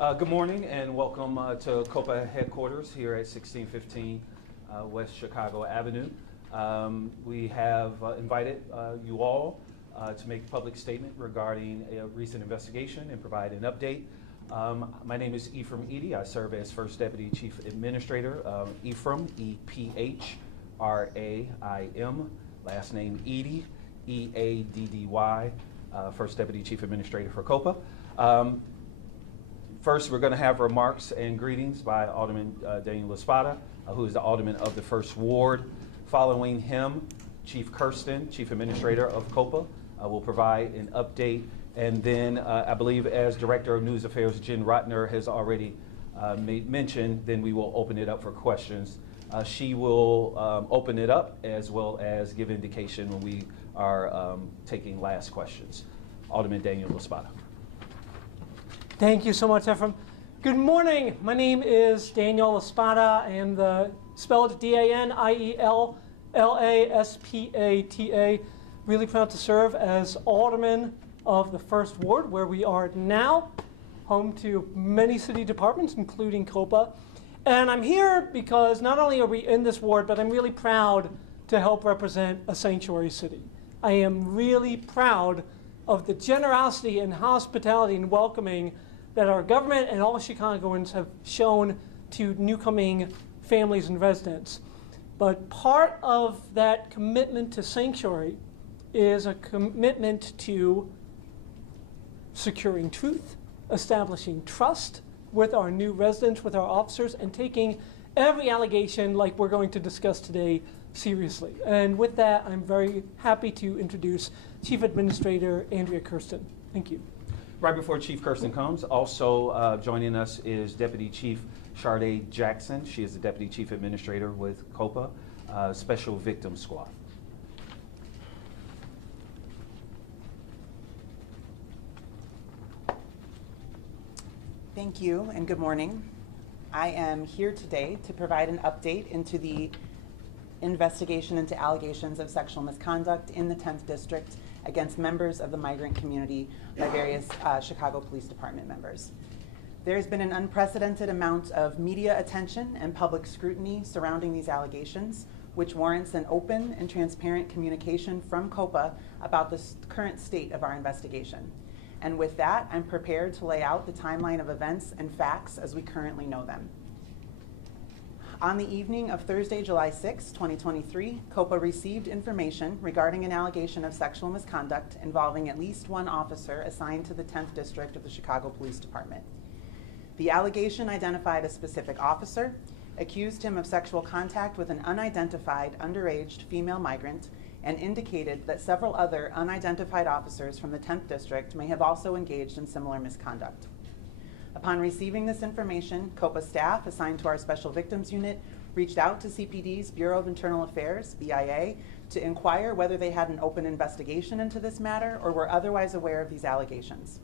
Good morning and welcome to COPA headquarters here at 1615 West Chicago Avenue. We have invited you all to make a public statement regarding a recent investigation and provide an update. My name is Ephraim Edie. I serve as First Deputy Chief Administrator. Ephraim, E-P-H-R-A-I-M, last name Edie, E-A-D-D-Y, First Deputy Chief Administrator for COPA. First, we're going to have remarks and greetings by Alderman Daniel Espada, who is the Alderman of the First Ward. Following him, Chief Kirsten, Chief Administrator of COPA, will provide an update. And then I believe as Director of News Affairs, Jen Rotner has already made mention, then we will open it up for questions. She will open it up as well as give indication when we are taking last questions. Alderman Daniel Espada. Thank you so much, Ephraim. Good morning. My name is Daniel Espada. I am spelled D-A-N-I-E-L-L-A-S-P-A-T-A. Really proud to serve as Alderman of the First Ward, where we are now, home to many city departments, including COPA. And I'm here because not only are we in this ward, but I'm really proud to help represent a sanctuary city. I am really proud of the generosity and hospitality and welcoming that our government and all Chicagoans have shown to newcoming families and residents. But part of that commitment to sanctuary is a commitment to securing truth, establishing trust with our new residents, with our officers, and taking every allegation like we're going to discuss today seriously. And with that, I'm very happy to introduce Chief Administrator Andrea Kirsten. Thank you. Right before Chief Kirsten comes, also joining us is Deputy Chief Sharday Jackson. She is the Deputy Chief Administrator with COPA, Special Victim Squad. Thank you and good morning. I am here today to provide an update into the investigation into allegations of sexual misconduct in the 10th District against members of the migrant community by various Chicago Police Department members. There's been an unprecedented amount of media attention and public scrutiny surrounding these allegations, which warrants an open and transparent communication from COPA about the current state of our investigation. And with that, I'm prepared to lay out the timeline of events and facts as we currently know them. On the evening of Thursday, July 6, 2023, COPA received information regarding an allegation of sexual misconduct involving at least one officer assigned to the 10th District of the Chicago Police Department. The allegation identified a specific officer, accused him of sexual contact with an unidentified underage female migrant, and indicated that several other unidentified officers from the 10th District may have also engaged in similar misconduct. Upon receiving this information, COPA staff assigned to our Special Victims Unit reached out to CPD's Bureau of Internal Affairs, BIA, to inquire whether they had an open investigation into this matter or were otherwise aware of these allegations.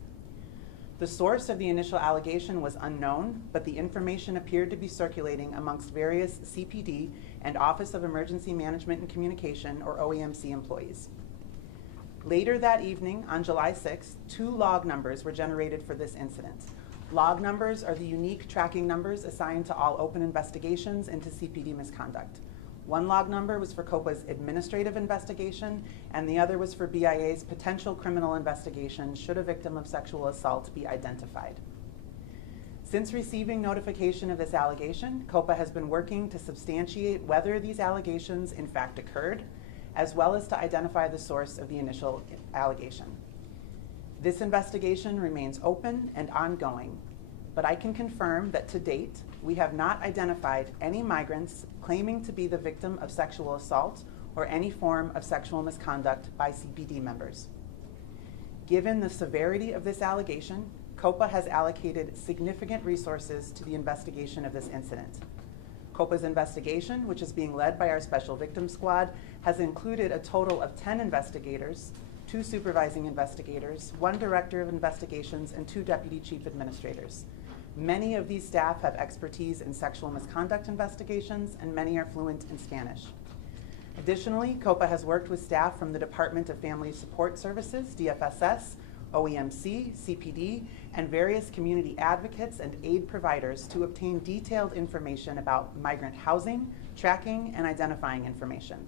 The source of the initial allegation was unknown, but the information appeared to be circulating amongst various CPD and Office of Emergency Management and Communication, or OEMC, employees. Later that evening, on July 6th, 2 log numbers were generated for this incident. Log numbers are the unique tracking numbers assigned to all open investigations into CPD misconduct. One log number was for COPA's administrative investigation, and the other was for BIA's potential criminal investigation should a victim of sexual assault be identified. Since receiving notification of this allegation, COPA has been working to substantiate whether these allegations in fact occurred, as well as to identify the source of the initial allegation. This investigation remains open and ongoing, but I can confirm that to date, we have not identified any migrants claiming to be the victim of sexual assault or any form of sexual misconduct by CPD members. Given the severity of this allegation, COPA has allocated significant resources to the investigation of this incident. COPA's investigation, which is being led by our Special Victims Squad, has included a total of 10 investigators, 2 supervising investigators, 1 director of investigations, and 2 deputy chief administrators. Many of these staff have expertise in sexual misconduct investigations, and many are fluent in Spanish. Additionally, COPA has worked with staff from the Department of Family Support Services, DFSS, OEMC, CPD, and various community advocates and aid providers to obtain detailed information about migrant housing, tracking, and identifying information.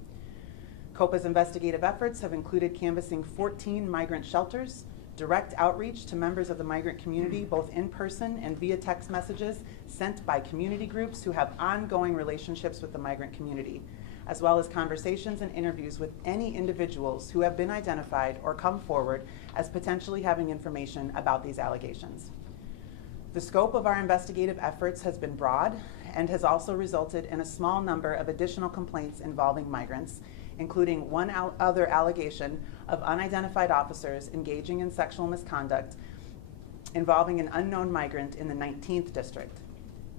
COPA's investigative efforts have included canvassing 14 migrant shelters, direct outreach to members of the migrant community, both in person and via text messages sent by community groups who have ongoing relationships with the migrant community, as well as conversations and interviews with any individuals who have been identified or come forward as potentially having information about these allegations. The scope of our investigative efforts has been broad and has also resulted in a small number of additional complaints involving migrants, including one other allegation of unidentified officers engaging in sexual misconduct involving an unknown migrant in the 19th district.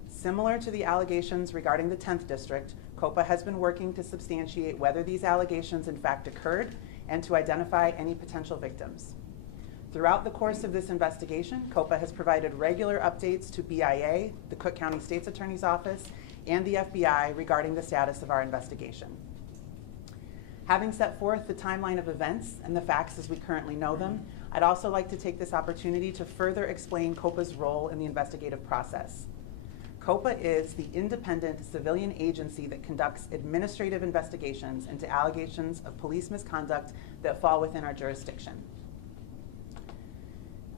Similar to the allegations regarding the 10th district, COPA has been working to substantiate whether these allegations in fact occurred and to identify any potential victims. Throughout the course of this investigation, COPA has provided regular updates to BIA, the Cook County State's Attorney's Office, and the FBI regarding the status of our investigation. Having set forth the timeline of events and the facts as we currently know them, I'd also like to take this opportunity to further explain COPA's role in the investigative process. COPA is the independent civilian agency that conducts administrative investigations into allegations of police misconduct that fall within our jurisdiction.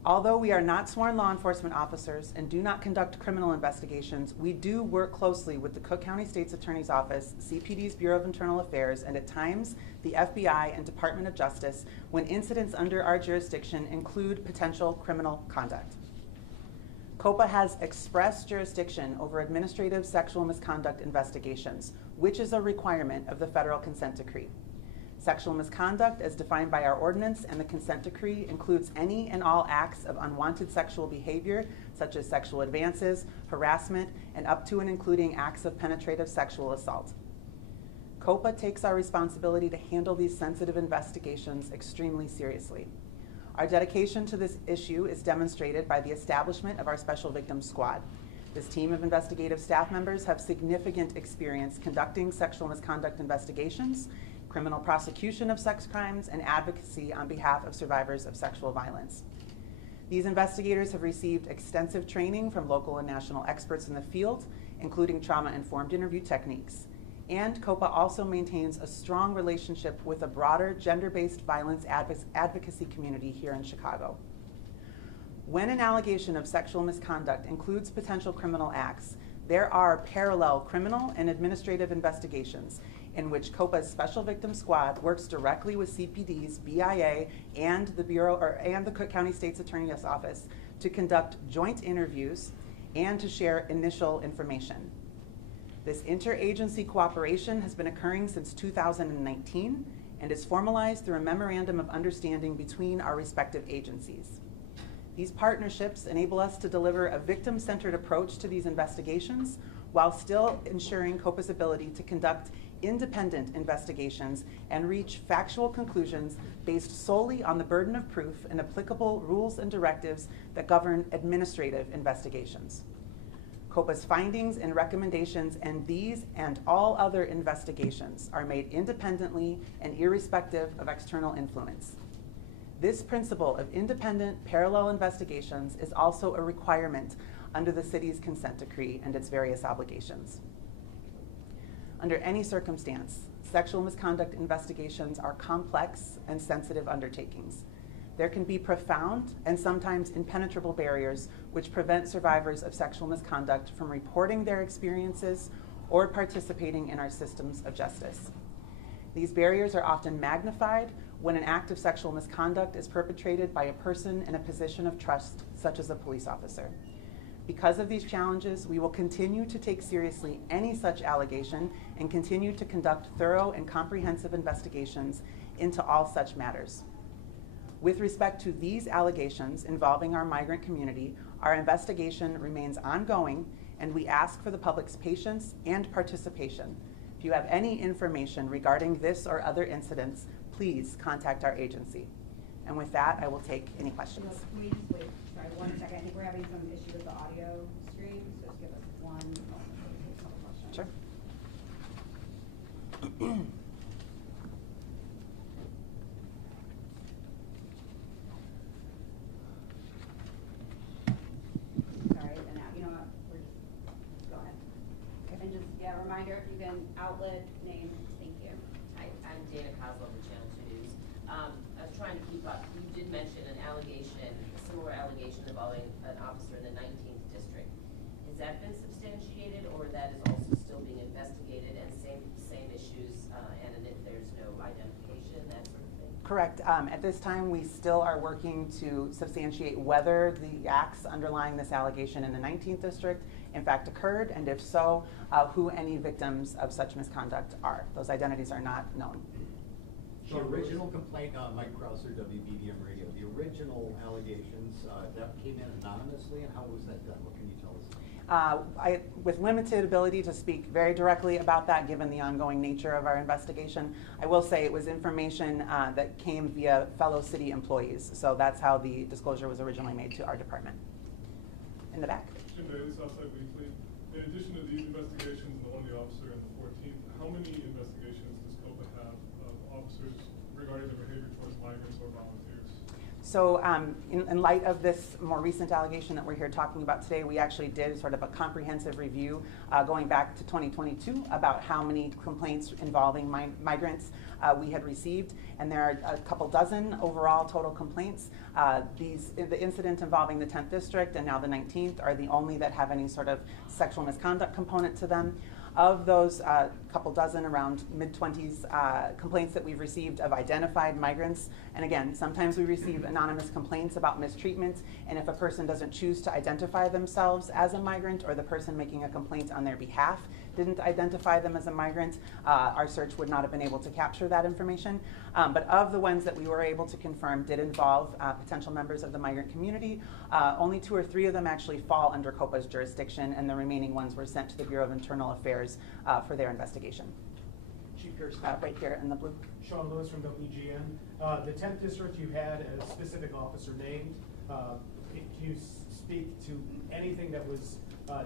Although we are not sworn law enforcement officers and do not conduct criminal investigations, we do work closely with the Cook County State's Attorney's Office, CPD's Bureau of Internal Affairs, and at times the FBI and Department of Justice when incidents under our jurisdiction include potential criminal conduct. COPA has express jurisdiction over administrative sexual misconduct investigations, which is a requirement of the federal consent decree. Sexual misconduct, as defined by our ordinance and the consent decree, includes any and all acts of unwanted sexual behavior, such as sexual advances, harassment, and up to and including acts of penetrative sexual assault. COPA takes our responsibility to handle these sensitive investigations extremely seriously. Our dedication to this issue is demonstrated by the establishment of our Special Victims Squad. This team of investigative staff members have significant experience conducting sexual misconduct investigations, criminal prosecution of sex crimes, and advocacy on behalf of survivors of sexual violence. These investigators have received extensive training from local and national experts in the field, including trauma-informed interview techniques. And COPA also maintains a strong relationship with a broader gender-based violence advocacy community here in Chicago. When an allegation of sexual misconduct includes potential criminal acts, there are parallel criminal and administrative investigations in which COPA's Special Victims Squad works directly with CPD's BIA and the the Cook County State's Attorney's Office to conduct joint interviews and to share initial information. This interagency cooperation has been occurring since 2019 and is formalized through a memorandum of understanding between our respective agencies. These partnerships enable us to deliver a victim-centered approach to these investigations while still ensuring COPA's ability to conduct independent investigations and reach factual conclusions based solely on the burden of proof and applicable rules and directives that govern administrative investigations. COPA's findings and recommendations and these and all other investigations are made independently and irrespective of external influence. This principle of independent parallel investigations is also a requirement under the city's consent decree and its various obligations. Under any circumstance, sexual misconduct investigations are complex and sensitive undertakings. There can be profound and sometimes impenetrable barriers which prevent survivors of sexual misconduct from reporting their experiences or participating in our systems of justice. These barriers are often magnified when an act of sexual misconduct is perpetrated by a person in a position of trust, such as a police officer. Because of these challenges, we will continue to take seriously any such allegation and continue to conduct thorough and comprehensive investigations into all such matters. With respect to these allegations involving our migrant community, our investigation remains ongoing, and we ask for the public's patience and participation. If you have any information regarding this or other incidents, please contact our agency. And with that, I will take any questions. Can we just wait, sorry, 1 second. I think we're having some issue with the audio stream, so just give us 1 moment to take a couple questions. Sure. involving an officer in the 19th district. Has that been substantiated, or that is also still being investigated, and same issues, and if there's no identification, that sort of thing? Correct. At this time, we still are working to substantiate whether the acts underlying this allegation in the 19th district in fact occurred, and if so, who any victims of such misconduct are. Those identities are not known. The original complaint, Mike Krauser, WBDM Radio, the original allegations, that came in anonymously, and how was that done? What can you tell us? With limited ability to speak very directly about that, given the ongoing nature of our investigation, I will say it was information that came via fellow city employees. So that's how the disclosure was originally made to our department. In the back. Jim Bailey, Southside Weekly. In addition to these investigations and the one the officer and the 14th, how many investigations does COPA have of officers regarding their behavior towards migrants or volunteers? So in light of this more recent allegation that we're here talking about today, we actually did sort of a comprehensive review going back to 2022 about how many complaints involving migrants we had received, and there are a couple dozen overall total complaints. The incident involving the 10th district and now the 19th are the only that have any sort of sexual misconduct component to them. Of those couple dozen, around mid-20s complaints that we've received of identified migrants, and again, sometimes we receive anonymous complaints about mistreatment, and if a person doesn't choose to identify themselves as a migrant, or the person making a complaint on their behalf didn't identify them as a migrant, our search would not have been able to capture that information. But of the ones that we were able to confirm did involve potential members of the migrant community, only 2 or 3 of them actually fall under COPA's jurisdiction, and the remaining ones were sent to the Bureau of Internal Affairs for their investigation. Chief Kirsten. Right here in the blue. Sean Lewis from WGN. The 10th district, you had a specific officer named. Can you speak to anything that was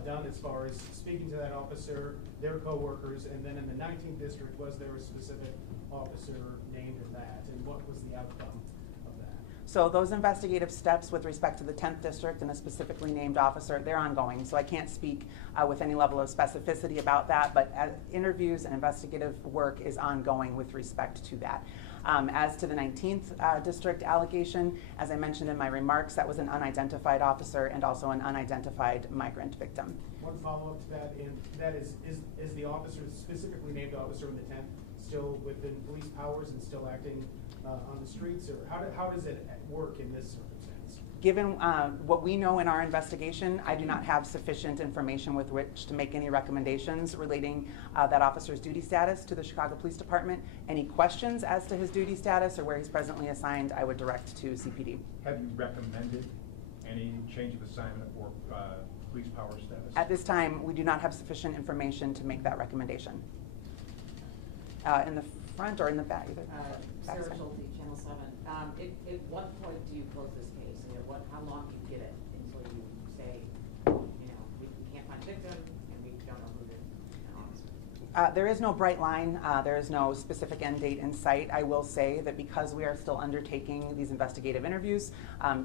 done as far as speaking to that officer, their co-workers, and then in the 19th district, was there a specific officer named in that, and what was the outcome of that? So those investigative steps with respect to the 10th district and a specifically named officer, they're ongoing. So I can't speak with any level of specificity about that, but interviews and investigative work is ongoing with respect to that. As to the 19th district allegation, as I mentioned in my remarks, that was an unidentified officer and also an unidentified migrant victim. One follow-up to that, and that is the officer, specifically named officer in the 10th, still within police powers and still acting on the streets, or how does it work in this circumstance? Given what we know in our investigation, I do not have sufficient information with which to make any recommendations relating that officer's duty status to the Chicago Police Department. Any questions as to his duty status or where he's presently assigned, I would direct to CPD. Have you recommended any change of assignment or police power status? At this time, we do not have sufficient information to make that recommendation. In the front or in the back? Either. Sarah Schulte, Channel 7. At what point do you close this case? How long do you get it until you say, we can't find a victim and we don't know who the officer is? There is no bright line. There is no specific end date in sight. I will say that because we are still undertaking these investigative interviews,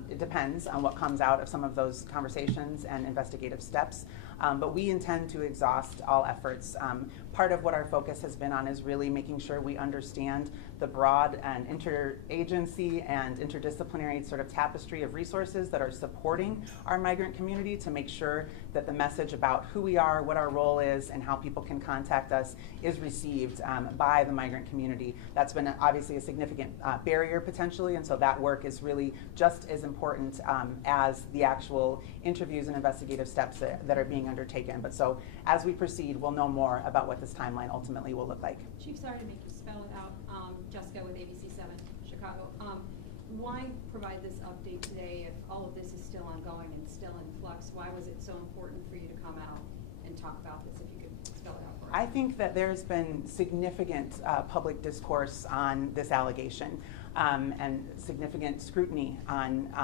it depends on what comes out of some of those conversations and investigative steps. But we intend to exhaust all efforts. Part of what our focus has been on is really making sure we understand the broad and interagency and interdisciplinary sort of tapestry of resources that are supporting our migrant community to make sure that the message about who we are, what our role is, and how people can contact us is received by the migrant community. That's been obviously a significant barrier potentially, and so that work is really just as important as the actual interviews and investigative steps that are being undertaken. But so as we proceed, we'll know more about what this timeline ultimately will look like. Chief, sorry to make you spell it out. Jessica with ABC7 Chicago. Why provide this update today if all of this is still ongoing and still in flux? Why was it so important for you to come out and talk about this, if you could spell it out for us? I think that there's been significant public discourse on this allegation and significant scrutiny on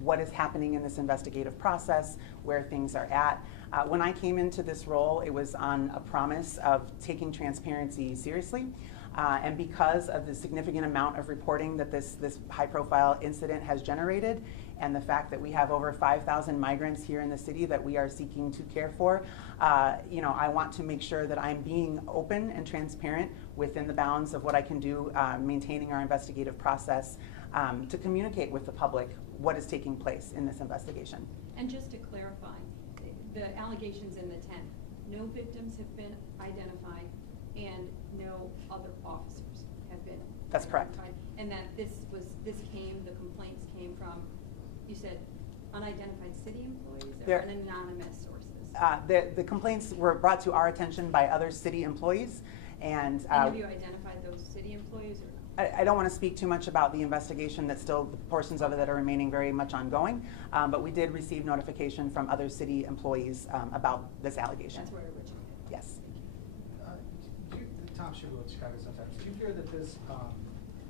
what is happening in this investigative process, where things are at. When I came into this role, it was on a promise of taking transparency seriously. And because of the significant amount of reporting that this high-profile incident has generated, and the fact that we have over 5,000 migrants here in the city that we are seeking to care for, I want to make sure that I'm being open and transparent within the bounds of what I can do, maintaining our investigative process, to communicate with the public what is taking place in this investigation. And just to clarify, the allegations in the 10, no victims have been identified and no other officers have been That's correct. identified. And that the complaints came from, you said, unidentified city employees or They're- anonymous sources? The complaints were brought to our attention by other city employees, and Have you identified those city employees or no? I don't want to speak too much about the investigation that's still, the portions of it that are remaining very much ongoing, but we did receive notification from other city employees about this allegation. That's where it originated. Yes. Tom Shibu with Chicago Sun-Times. Do you fear that this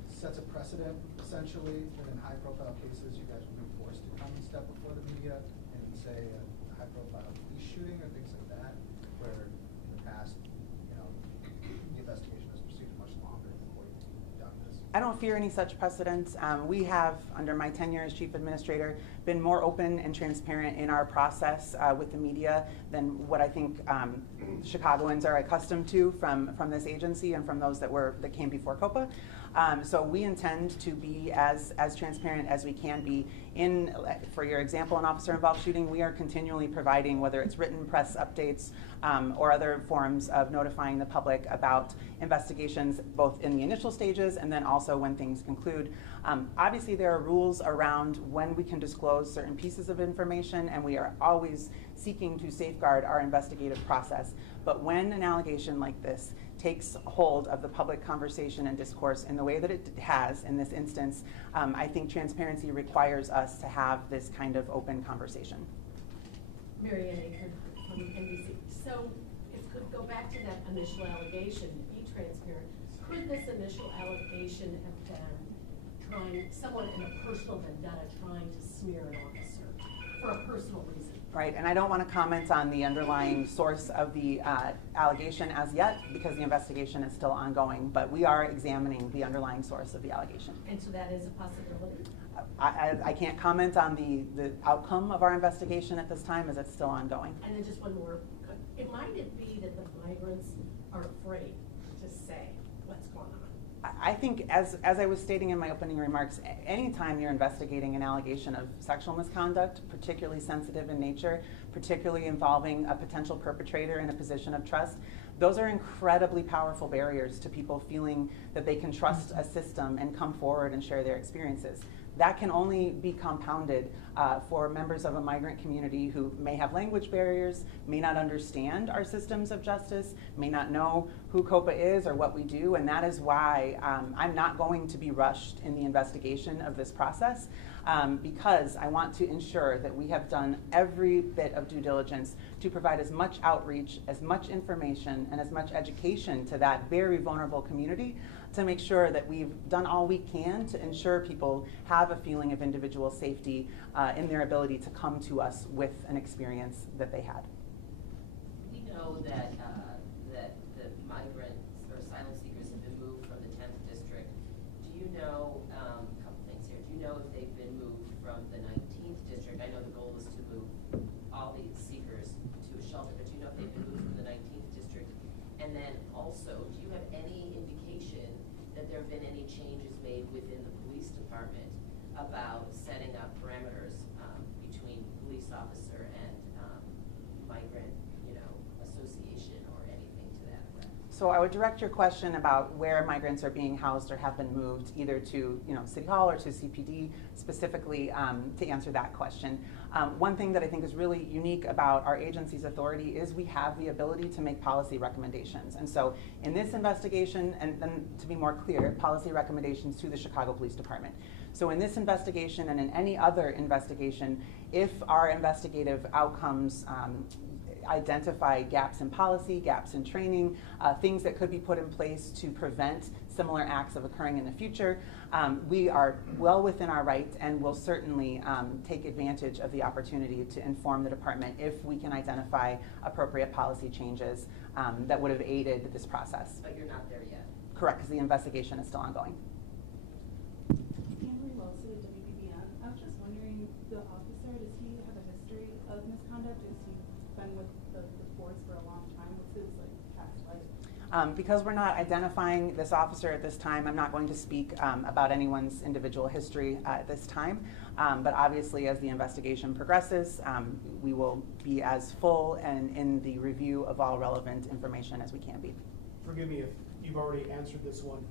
sets a precedent, essentially, that in high-profile cases you guys will be forced to come and step before the media and say a high-profile police shooting or things like that, where in the past, the investigation has proceeded much longer before you've done this? I don't fear any such precedents. We have, under my tenure as chief administrator, been more open and transparent in our process with the media than what I think Chicagoans are accustomed to from this agency and from those that came before COPA. So we intend to be as transparent as we can be. For your example, an officer-involved shooting, we are continually providing, whether it's written press updates or other forms of notifying the public about investigations, both in the initial stages and then also when things conclude. Obviously, there are rules around when we can disclose certain pieces of information, and we are always seeking to safeguard our investigative process. But when an allegation like this takes hold of the public conversation and discourse in the way that it has in this instance, I think transparency requires us to have this kind of open conversation. Marianne Aiken from NBC. So if we could go back to that initial allegation, be transparent, could this initial allegation have been someone in a personal vendetta trying to smear an officer for a personal reason? Right, and I don't want to comment on the underlying source of the allegation as yet because the investigation is still ongoing, but we are examining the underlying source of the allegation. And so that is a possibility? I can't comment on the outcome of our investigation at this time as it's still ongoing. And then just one more. Might it be that the migrants are afraid to say what's going on? I think, as I was stating in my opening remarks, anytime you're investigating an allegation of sexual misconduct, particularly sensitive in nature, particularly involving a potential perpetrator in a position of trust, those are incredibly powerful barriers to people feeling that they can trust a system and come forward and share their experiences. That can only be compounded for members of a migrant community who may have language barriers, may not understand our systems of justice, may not know who COPA is or what we do, and that is why I'm not going to be rushed in the investigation of this process because I want to ensure that we have done every bit of due diligence to provide as much outreach, as much information, and as much education to that very vulnerable community to make sure that we've done all we can to ensure people have a feeling of individual safety in their ability to come to us with an experience that they had. We know that that the migrants or asylum seekers have been moved from the 10th district. Do you know, a couple things here, do you know if they've been moved from the 19th district? I know the goal is to move all the seekers to a shelter, but do you know if they've been moved from the 19th district? And then also, do you have any indication that there have been any changes made within the police department about setting up parameters between police officer and migrant, association or anything to that effect? So I would direct your question about where migrants are being housed or have been moved, either to City Hall or to CPD, specifically to answer that question. One thing that I think is really unique about our agency's authority is we have the ability to make policy recommendations. And so in this investigation, and then to be more clear, policy recommendations to the Chicago Police Department. So in this investigation and in any other investigation, if our investigative outcomes identify gaps in policy, gaps in training, things that could be put in place to prevent similar acts of occurring in the future, we are well within our rights and will certainly take advantage of the opportunity to inform the department if we can identify appropriate policy changes that would have aided this process. But you're not there yet? Correct, because the investigation is still ongoing. I was just wondering, the officer, does he have a history of misconduct? Has he been with the force for a long time? What's his past life? Because we're not identifying this officer at this time, I'm not going to speak about anyone's individual history at this time. But obviously, as the investigation progresses, we will be as full and in the review of all relevant information as we can be. Forgive me if you've already answered this one.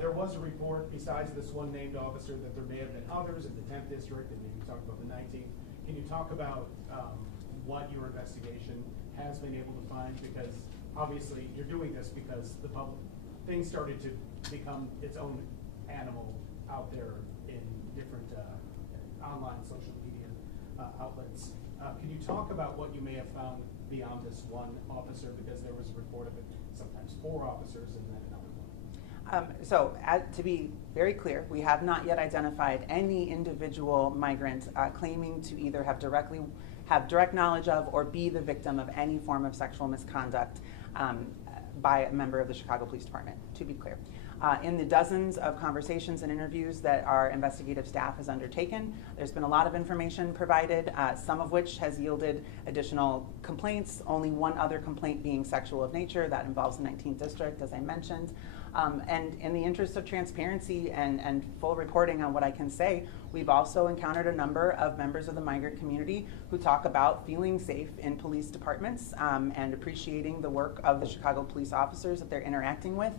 There was a report, besides this one named officer, that there may have been others in the 10th district, and then you talked about the 19th. Can you talk about what your investigation has been able to find? Because obviously you're doing this because the public, things started to become its own animal out there in different online social media outlets. Can you talk about what you may have found beyond this one officer? Because there was a report of it, sometimes 4 officers and then another one. To be very clear, we have not yet identified any individual migrant claiming to either have direct knowledge of or be the victim of any form of sexual misconduct by a member of the Chicago Police Department, to be clear. In the dozens of conversations and interviews that our investigative staff has undertaken, there's been a lot of information provided, some of which has yielded additional complaints, only one other complaint being sexual of nature. That involves the 19th district, as I mentioned. And in the interest of transparency and full reporting on what I can say, we've also encountered a number of members of the migrant community who talk about feeling safe in police departments and appreciating the work of the Chicago police officers that they're interacting with.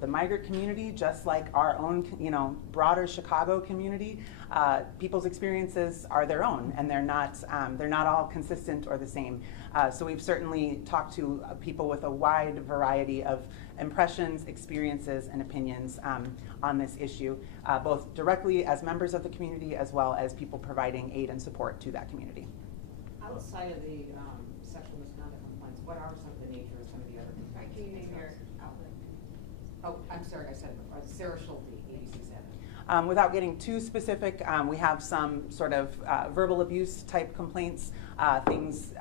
The migrant community, just like our own, broader Chicago community, people's experiences are their own, and they're not all consistent or the same. So we've certainly talked to people with a wide variety of impressions, experiences, and opinions on this issue, both directly as members of the community as well as people providing aid and support to that community. Outside of the sexual misconduct complaints, what are some of the nature of some of the other complaints? Right, can you name your outlet? Oh, I'm sorry, I said Sarah Schulte, ABC 7. Without getting too specific, we have some sort of verbal abuse type complaints, things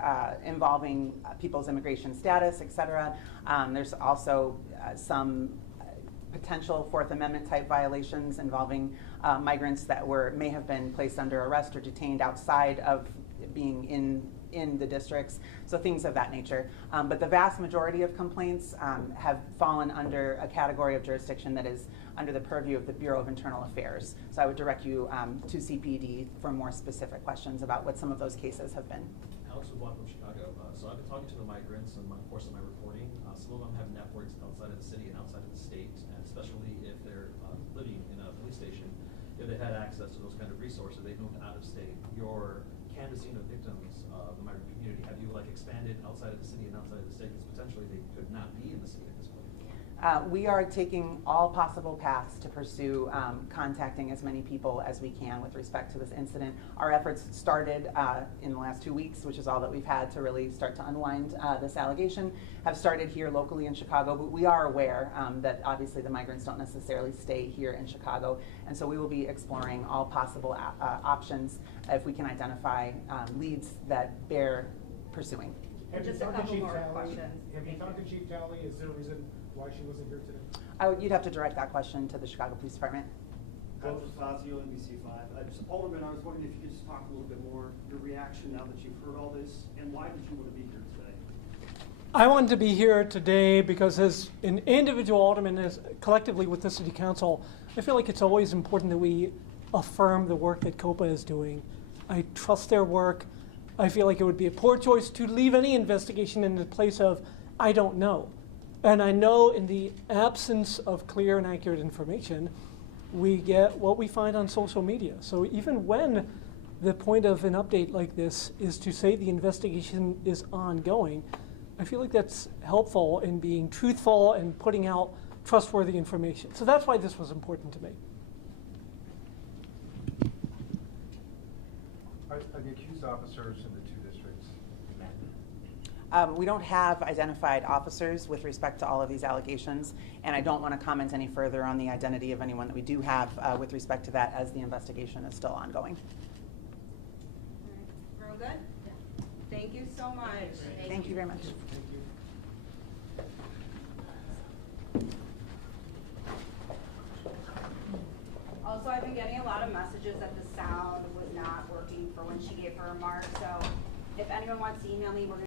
involving people's immigration status, et cetera. There's also some potential Fourth Amendment type violations involving migrants that may have been placed under arrest or detained outside of being in the districts, so things of that nature. But the vast majority of complaints have fallen under a category of jurisdiction that is under the purview of the Bureau of Internal Affairs. So I would direct you to CPD for more specific questions about what some of those cases have been. Alex Woodblock from Chicago. So I've been talking to the migrants in the course of my reporting. Some of them have networks outside of the city and outside of the state, and especially if they're living in a police station, if they had access to those kind of resources, they moved out of state. Your canvassing of victims of the migrant community, have you expanded outside of the city and outside of the state, because potentially they could not be in the city at this point? We are taking all possible paths to pursue contacting as many people as we can with respect to this incident. Our efforts started in the last 2 weeks, which is all that we've had to really start to unwind this allegation, have started here locally in Chicago, but we are aware that obviously the migrants don't necessarily stay here in Chicago, and so we will be exploring all possible options if we can identify leads that bear pursuing. Just a couple more questions. Have you talked to Chief Talley? Is there a reason why she wasn't here today? You'd have to direct that question to the Chicago Police Department. Coach Fazio, NBC5. Alderman, I was wondering if you could just talk a little bit more, your reaction now that you've heard all this, and why did you want to be here today? I wanted to be here today because as an individual alderman, as collectively with the city council, I feel like it's always important that we affirm the work that COPA is doing. I trust their work. I feel like it would be a poor choice to leave any investigation in the place of, I don't know. And I know in the absence of clear and accurate information, we get what we find on social media. So even when the point of an update like this is to say the investigation is ongoing, I feel like that's helpful in being truthful and putting out trustworthy information. So that's why this was important to me. Are the accused officers in the 2 districts men? We don't have identified officers with respect to all of these allegations, and I don't want to comment any further on the identity of anyone that we do have with respect to that, as the investigation is still ongoing. We're all good? Yeah. Thank you so much. Thank you very much. Thank you. Also, I've been getting a lot of messages that the sound was not working for when she gave her remarks, so if anyone wants to email me, we're going to